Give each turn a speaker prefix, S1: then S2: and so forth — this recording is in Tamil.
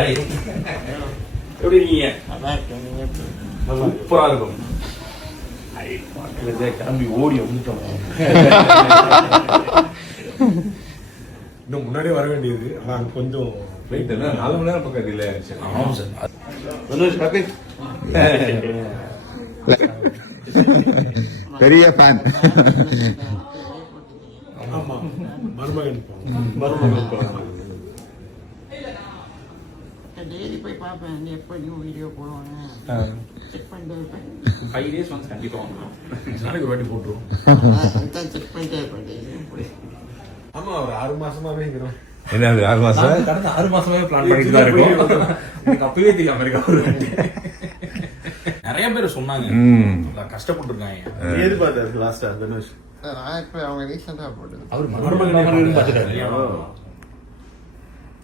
S1: ஹாய் எப்படி இருக்கீங்க சூப்பரா இருக்கும் கிளம்பி ஓடி வந்துட்டோம்.
S2: இன்னும் முன்னாடியே வர வேண்டியது. ஆனா கொஞ்சம்
S3: வெயிட் என்ன நாலு மணி நேரம் பக்கம் டிலே ஆயிடுச்சு.
S1: ஆமாம் சார்.
S3: சந்தோஷ் ஹாப்பி
S4: பெரிய ஃபேன்
S2: ஆமா. மருமகன்
S5: டெய்லி போய் பார்ப்பேன் நீ எப்போ நியூ வீடியோ போடுவாங்க செக் பண்ணிட்டே இருப்பேன்.
S1: ஃபைவ் டேஸ் வந்து கண்டிப்பா வந்துடும்
S2: நாளைக்கு ஒரு வாட்டி போட்டுருவோம்.
S5: அதான் செக் பண்ணிட்டே இருப்பேன் டெய்லி.
S2: ஆமா ஒரு ஆறு மாசமாவே இருக்கிறோம்
S3: என்னது ஆறு மாசம்?
S1: கடந்த ஆறு மாசமாவே பிளான் பண்ணிட்டு தான் இருக்கோம். எனக்கு அப்பவே தெரியாம இருக்கா ஒரு. நிறைய பேர் சொன்னாங்க. கஷ்டப்பட்டிருக்காங்க.
S2: ஏது பார்த்தாரு லாஸ்டா தனுஷ்?
S5: நான் இப்போ அவங்க ரீசெண்டாக போட்டது.
S1: அவர் மருமகன் பார்த்துட்டாரு.